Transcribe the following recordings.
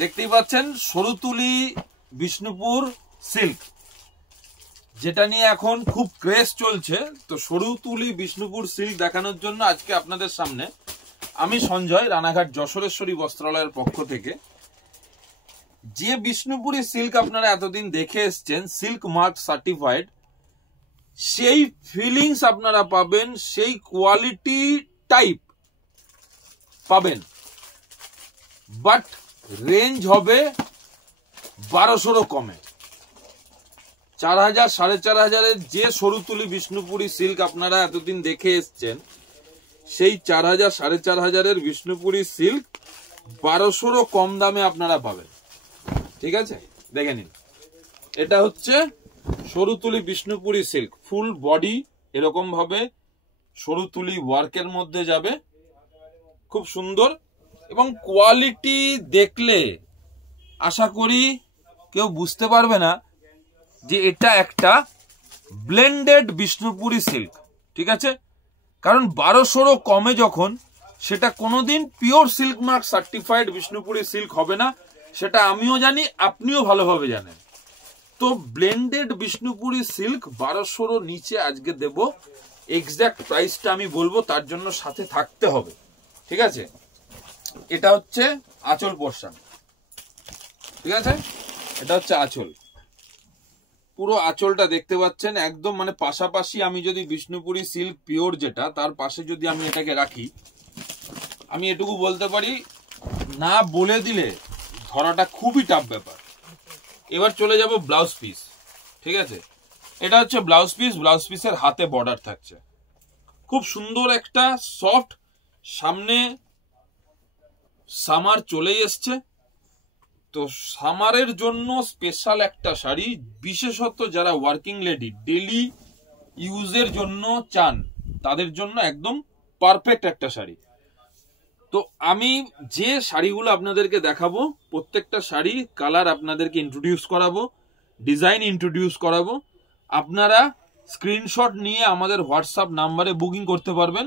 দেখতেই পাচ্ছেন সরুতুলি বিষ্ণুপুর সিল্ক, যেটা নিয়ে এখন খুব ক্রেজ চলছে। তো সরুতুলি বিষ্ণুপুর সিল্ক দেখানোর জন্য আজকে আপনাদের সামনে আমি সঞ্জয়, রানাঘাট যশোরেশ্বরী বস্ত্রালয়ের পক্ষ থেকে। যে বিষ্ণুপুরি সিল্ক আপনারা এতদিন দেখে এসছেন, সিল্ক মার্ক সার্টিফাইড, সেই ফিলিংস আপনারা পাবেন, সেই কোয়ালিটি টাইপ পাবেন, বাট রেঞ্জ হবে 1200 কমে। 4000 4500 যে সরুতুলি বিষ্ণুপুরি সিল্ক আপনারা এতদিন দেখে এসছেন, সেই 4000 4500 বিষ্ণুপুরি সিল্ক 1200 কম দামে আপনারা পাবেন। ঠিক আছে, দেখে নিন। এটা হচ্ছে সরুতুলি বিষ্ণুপুরি সিল্ক, ফুল বডি এরকম ভাবে সরুতুলি ওয়ার্কের মধ্যে যাবে, খুব সুন্দর। এবং কোয়ালিটি দেখলে আশা করি কেউ বুঝতে পারবে না যে এটা একটা ব্লেন্ডেড বিষ্ণুপুরি সিল্ক। ঠিক আছে, কারণ 1200 কমে যখন, সেটা কোনোদিন pure silk mark certified Bishnupuri silk হবে না, সেটা আমিও জানি, আপনিও ভালোভাবে জানেন। তো ব্লেন্ডেড বিষ্ণুপুরি সিল্ক 1200 নিচে আজকে দেব। এক্সাক্ট প্রাইসটা আমি বলবো, তার জন্য সাথে থাকতে হবে। ঠিক আছে, এটা হচ্ছে আঁচল পোরশন। ঠিক আছে, এটা হচ্ছে আঁচল। পুরো আঁচলটা দেখতে পাচ্ছেন একদম, মানে পাশাপাশি আমি যদি বিষ্ণুপুরি সিল্ক পিওর যেটা, তার পাশে যদি আমি এটাকে রাখি, আমি এটুকু বলতে পারি, না বলে দিলে ধরাটা খুবই টাফ ব্যাপার। এবার চলে যাব ব্লাউজ পিস। ঠিক আছে, এটা হচ্ছে ব্লাউজ পিস। ব্লাউজ পিসের হাতে বর্ডার থাকছে, খুব সুন্দর একটা সফট। সামনে সামার চলেই এসছে, তো সামারের জন্য স্পেশাল একটা শাড়ি, বিশেষত যারা ওয়ার্কিং লেডি ডেলি ইউজের জন্য চান, তাদের জন্য একদম পারফেক্ট একটা শাড়ি। তো আমি যে শাড়িগুলো আপনাদেরকে দেখাবো, প্রত্যেকটা শাড়ি কালার আপনাদেরকে ইন্ট্রোডিউস করাবো, ডিজাইন ইন্ট্রোডিউস করাবো। আপনারা স্ক্রিনশট নিয়ে আমাদের হোয়াটসঅ্যাপ নাম্বারে বুকিং করতে পারবেন।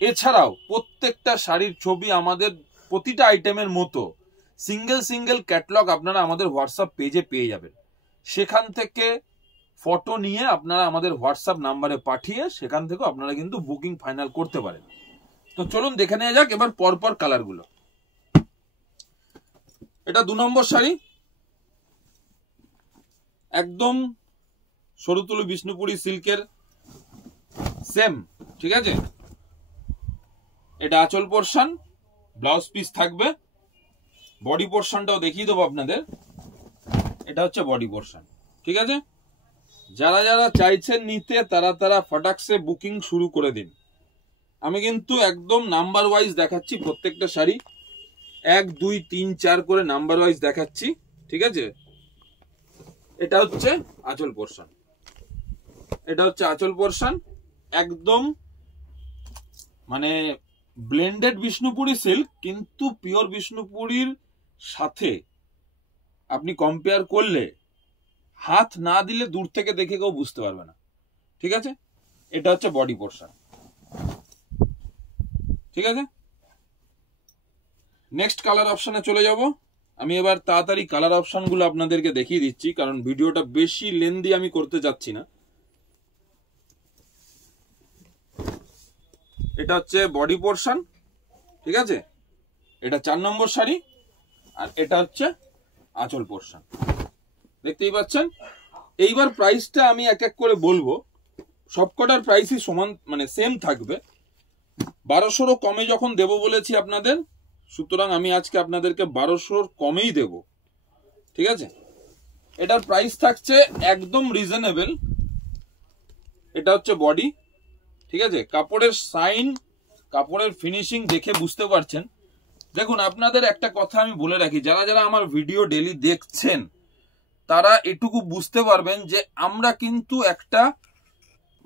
এছাড়াও প্রত্যেকটা শাড়ির ছবি আমাদের প্রতিটা আইটেমের মতো সিঙ্গেল সিঙ্গেল ক্যাটালগ আপনারা আমাদের হোয়াটসঅ্যাপ পেজে পেয়ে যাবেন। সেখান থেকে ফটো নিয়ে আপনারা আমাদের হোয়াটসঅ্যাপ নাম্বারে পাঠিয়ে সেখান থেকে আপনারা কিন্তু বুকিং ফাইনাল করতে পারেন। তো চলুন দেখে নেওয়া যাক এবার পরপর কালারগুলো। এটা 2 নম্বর শাড়ি, একদম সরুতুলি বিষ্ণুপুরি সিল্কের সেম। ঠিক আছে, এটা আঁচল পোরশন, ব্লাউজ পিস থাকবে, বডি পোরশনটাও দেখিয়ে দেবো আপনাদের। এটা হচ্ছে বডি পোরশন। ঠিক আছে, যারা যারা চাইছেন নিতে, তারা ফটাকসে বুকিং শুরু করে দিন। আমি কিন্তু একদম নাম্বার ওয়াইজ দেখাচ্ছি প্রত্যেকটা শাড়ি, 1 2 3 4 করে নাম্বার ওয়াইজ দেখাচ্ছি। ঠিক আছে, এটা হচ্ছে আঁচল পোরশন। এটা হচ্ছে আঁচল পোরশন, একদম মানে ব্লেন্ডেড বিষ্ণুপুরি সিল্ক, কিন্তু পিওর বিষ্ণুপুরির সাথে আপনি কম্পেয়ার করলে হাত না দিলে দূর থেকে দেখে কেউ বুঝতে পারবে না। ঠিক আছে, এটা হচ্ছে বডি পোরশন। ঠিক আছে, নেক্সট কালার অপশনে চলে যাব। আমি এবার তাড়াতাড়ি কালার অপশনগুলো আপনাদেরকে দেখিয়ে দিচ্ছি, কারণ ভিডিওটা বেশি লেন্দি আমি করতে যাচ্ছি না। এটা হচ্ছে বডি পোরশন। ঠিক আছে, এটা 4 নম্বর শাড়ি, আর এটা হচ্ছে আঁচল পোরশন। দেখতেই পাচ্ছেন। এইবার প্রাইসটা আমি এক এক করে বলবো, সবকটার প্রাইসই সমান, মানে সেম থাকবে। 1200 কমে যখন দেব বলেছি আপনাদের, সুতরাং আমি আজকে আপনাদেরকে 1200 কমেই দেব। ঠিক আছে, এটার প্রাইস থাকছে একদম রিজনেবল। এটা হচ্ছে বডি। ঠিক আছে, কাপড়ের সাইন, কাপড়ের ফিনিশিং দেখে বুঝতে পারছেন। দেখুন, আপনাদের একটা কথা আমি বলে রাখি, যারা যারা আমার ভিডিও ডেলি দেখছেন, তারা এটুকু বুঝতে পারবেন যে আমরা কিন্তু একটা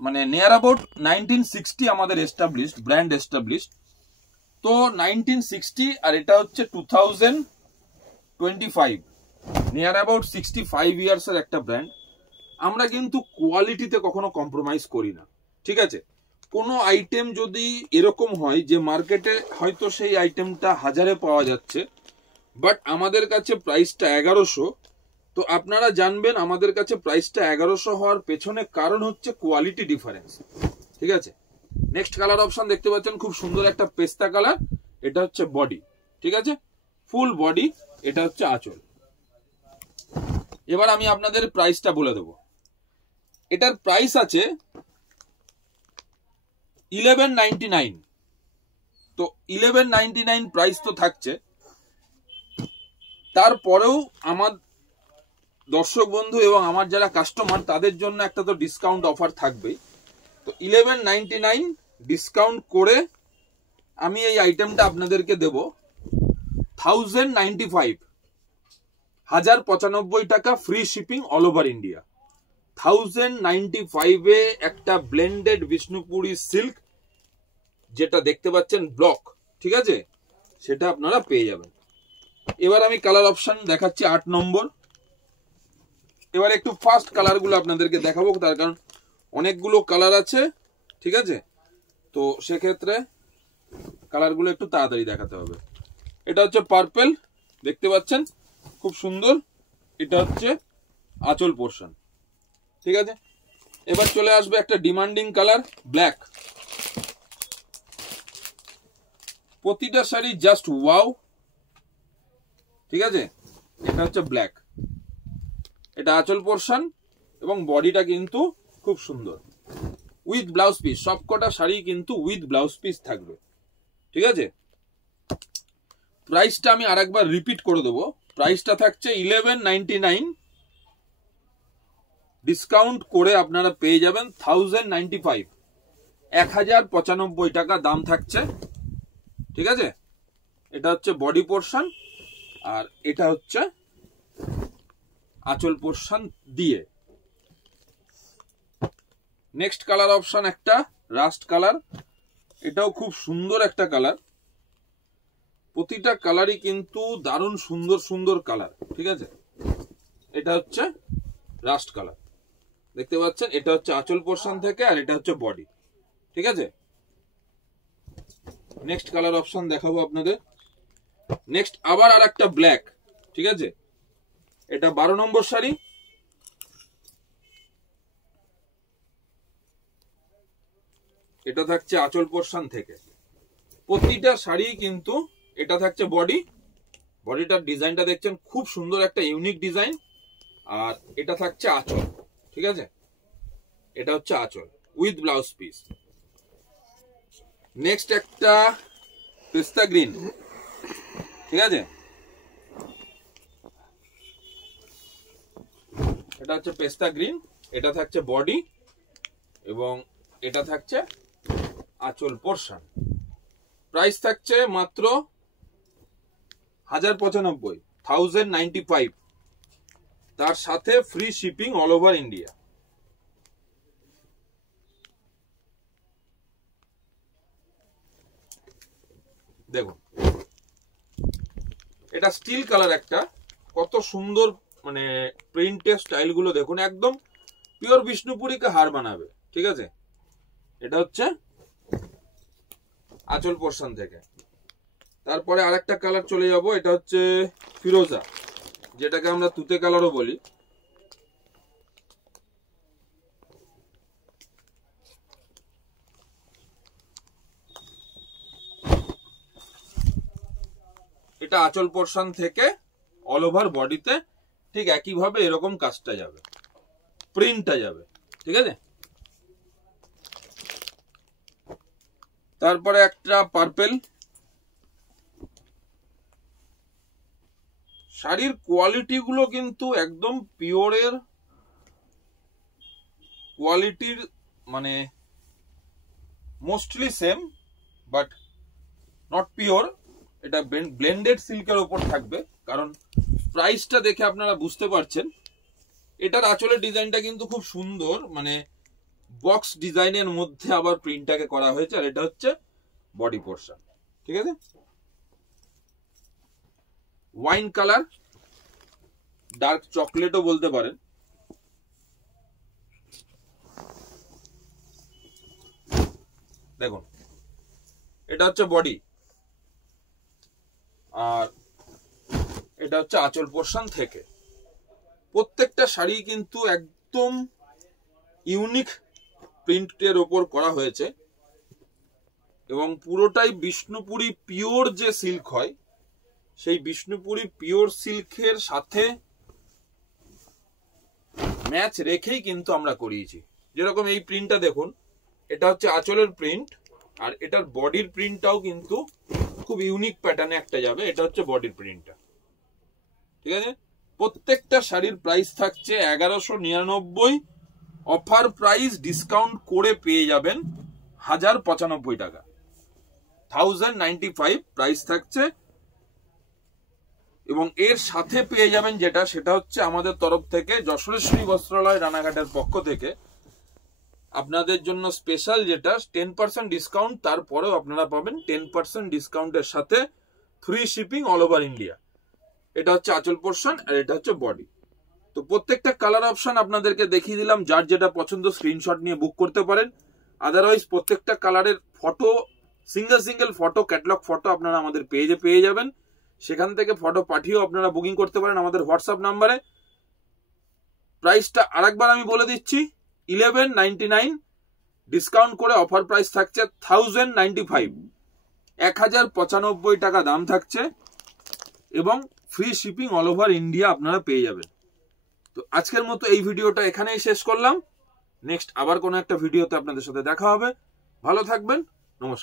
মানে নিয়ার অ্যাবাউট 1960 আমাদের এস্টাবলিশড, ব্র্যান্ড এস্টাবলিশড। তো 1960 আর এটা হচ্ছে 2025, নিয়ার অ্যাবাউট 65 ইয়ার্সের একটা ব্র্যান্ড। আমরা কিন্তু কোয়ালিটিতে কখনো কম্প্রোমাইজ করি না। ঠিক আছে, কোনো আইটেম যদি এরকম হয় যে মার্কেটে হয়তো সেই আইটেমটা 1000-এ পাওয়া যাচ্ছে, বাট আমাদের কাছে প্রাইসটা 1100। তো আপনারা জানবেন আমাদের কাছে প্রাইসটা 1100 হওয়ার পেছনে কারণ হচ্ছে কোয়ালিটি ডিফারেন্স, ঠিক আছে। নেক্সট কালার অপশন দেখতে পাচ্ছেন, খুব সুন্দর একটা পেস্তা কালার। এটা হচ্ছে বডি, ঠিক আছে, ফুল বডি। এটা হচ্ছে আঁচল। এবার আমি আপনাদের প্রাইসটা বলে দেব। এটার প্রাইস আছে 1199। তো 1199 প্রাইস তো থাকছে, তারপরেও আমার দর্শক বন্ধু এবং আমার যারা কাস্টমার তাদের জন্য একটা তো ডিসকাউন্ট অফার থাকবেই। তো 1199 ডিসকাউন্ট করে আমি এই আইটেমটা আপনাদেরকে দেব 1095, 1095 টাকা, free shipping all over India. 1095 একটা ব্লেন্ডেড বিষ্ণুপুরি সিল্ক, যেটা দেখতে পাচ্ছেন ব্লক, ঠিক আছে, সেটা আপনারা পেয়ে যাবেন। এবার আমি কালার অপশন দেখাচ্ছি 8 নম্বর। এবার একটু ফাস্ট কালারগুলো আপনাদেরকে দেখাবো, তার কারণ অনেকগুলো কালার আছে, ঠিক আছে। তো সেক্ষেত্রে কালারগুলো একটু তাড়াতাড়ি দেখাতে হবে। এটা হচ্ছে পার্পল, দেখতে পাচ্ছেন খুব সুন্দর। এটা হচ্ছে আঁচল পোর্শন, ঠিক আছে। এবার চলে আসবে একটা ডিমান্ডিং কালার ব্ল্যাক। প্রতিটা শাড়ি জাস্ট ওয়াও, ঠিক আছে। এটা হচ্ছে ব্ল্যাক, এটা আঁচল পোর্শন এবং বডিটা কিন্তু খুব সুন্দর উইথ ব্লাউজ পিস। সবকটা শাড়ি কিন্তু উইথ ব্লাউজ পিস থাকবে, ঠিক আছে। প্রাইসটা আমি আরেকবার রিপিট করে দেবো। প্রাইসটা থাকছে 1199, ডিসকাউন্ট করে আপনারা পেয়ে যাবেন 1095, 1095 টাকা দাম থাকছে, ঠিক আছে। এটা হচ্ছে বডি পোর্শন আর এটা হচ্ছে আঁচল পোর্শন দিয়ে। নেক্সট কালার অপশন একটা রাস্ট কালার। এটাও খুব সুন্দর একটা কালার। প্রতিটা কালারই কিন্তু দারুণ সুন্দর সুন্দর কালার, ঠিক আছে। এটা হচ্ছে রাস্ট কালার, দেখতে পাচ্ছেন। এটা হচ্ছে আঁচল পোর্শন থেকে আর এটা হচ্ছে বডি, ঠিক আছে। নেক্সট কালার অপশন দেখাবো আপনাদের। নেক্সট আবার আর একটা ব্ল্যাক, ঠিক আছে। এটা 12 নম্বর শাড়ি। এটা থাকছে আঁচল পোর্শন থেকে। প্রতিটা শাড়ি কিন্তু এটা থাকছে বডি। বডিটার ডিজাইনটা দেখছেন খুব সুন্দর, একটা ইউনিক ডিজাইন। আর এটা থাকছে আঁচল, ঠিক আছে। এটা হচ্ছে আঁচল উইথ ব্লাউজ পিস। নেক্সট একটা পেস্তা গ্রিন, ঠিক আছে। এটা হচ্ছে পেস্তা গ্রিন। এটা থাকছে বডি এবং এটা থাকছে আঁচল পোর্শন। প্রাইস থাকছে মাত্র 1095, 1095, তার সাথে free shipping all over India. দেখুন এটা স্টিল কালার একটা, কত সুন্দর, মানে প্রিন্টের স্টাইল গুলো দেখুন, একদম পিওর বিষ্ণুপুরীকে হার বানাবে, ঠিক আছে। এটা হচ্ছে আঁচল পোর্শন থেকে। তারপরে আরেকটা কালার চলে যাব। এটা হচ্ছে ফিরোজা, যেটাকে আমরা তুতে কালারও বলি। এটা আঁচল পোর্শন থেকে অল ওভার বডিতে ঠিক একইভাবে এরকম কাজটা যাবে, প্রিন্টটা যাবে, ঠিক আছে। তারপরে একটা পার্পেল। শাড়ির কোয়ালিটি গুলো কিন্তু একদম পিওরের কোয়ালিটির, মানে mostly same but not pure. এটা ব্লেন্ডেড সিল্কের উপর থাকবে, কারণ প্রাইসটা দেখে আপনারা বুঝতে পারছেন। এটার আঁচলের ডিজাইনটা কিন্তু খুব সুন্দর, মানে বক্স ডিজাইনের মধ্যে আবার প্রিন্টটাকে করা হয়েছে। আর এটা হচ্ছে বডি পোর্শন, ঠিক আছে। ওয়াইন কালার, ডার্ক চকলেটও বলতে পারেন। দেখুন এটা হচ্ছে বডি আর এটা হচ্ছে আঁচল পোর্শন থেকে। প্রত্যেকটা শাড়ি কিন্তু একদম ইউনিক প্রিন্টের ওপর করা হয়েছে এবং পুরোটাই বিষ্ণুপুরি পিওর যে সিল্ক হয় সেই বিষ্ণুপুরি পিওর সিল্কের সাথে ম্যাচ রেখেই কিন্তু আমরা করিয়েছি। যেরকম এই প্রিন্টটা দেখুন, এটা হচ্ছে আঁচলের প্রিন্ট আর এটার বডির প্রিন্টটাও কিন্তু খুব ইউনিক প্যাটার্নে একটা যাবে। এটা হচ্ছে বডির প্রিন্টটা, ঠিক আছে। প্রত্যেকটা শাড়ির প্রাইস থাকছে 1199, অফার প্রাইস ডিসকাউন্ট করে পেয়ে যাবেন 1095 টাকা, 1095 প্রাইস থাকছে। এবং এর সাথে পেয়ে যাবেন যেটা, সেটা হচ্ছে আমাদের তরফ থেকে যশোরেশ্বরী বস্ত্রালয় রানাঘাটের পক্ষ থেকে আপনাদের জন্য স্পেশাল যেটা 10% ডিসকাউন্ট, তারপরেও আপনারা পাবেন 10% ডিসকাউন্টের সাথে free shipping all over India. এটা হচ্ছে আঁচল পোর্শন আর এটা হচ্ছে বডি। তো প্রত্যেকটা কালার অপশন আপনাদেরকে দেখিয়ে দিলাম, যার যেটা পছন্দ স্ক্রিনশট নিয়ে বুক করতে পারেন। আদারওয়াইজ প্রত্যেকটা কালারের photo, single photo, catalogue photo আপনারা আমাদের পেজে পেয়ে যাবেন। সেখান থেকে ফটো পাঠিয়েও আপনারা বুকিং করতে পারেন আমাদের হোয়াটসঅ্যাপ নাম্বারে। প্রাইসটা আরেকবার আমি বলে দিচ্ছি, 1199 ডিসকাউন্ট করে অফার প্রাইস থাকছে 1095, 1095 টাকা দাম থাকছে এবং free shipping all over India আপনারা পেয়ে যাবেন। তো আজকের মতো এই ভিডিওটা এখানেই শেষ করলাম। নেক্সট আবার কোনো একটা ভিডিওতে আপনাদের সাথে দেখা হবে। ভালো থাকবেন, নমস্কার।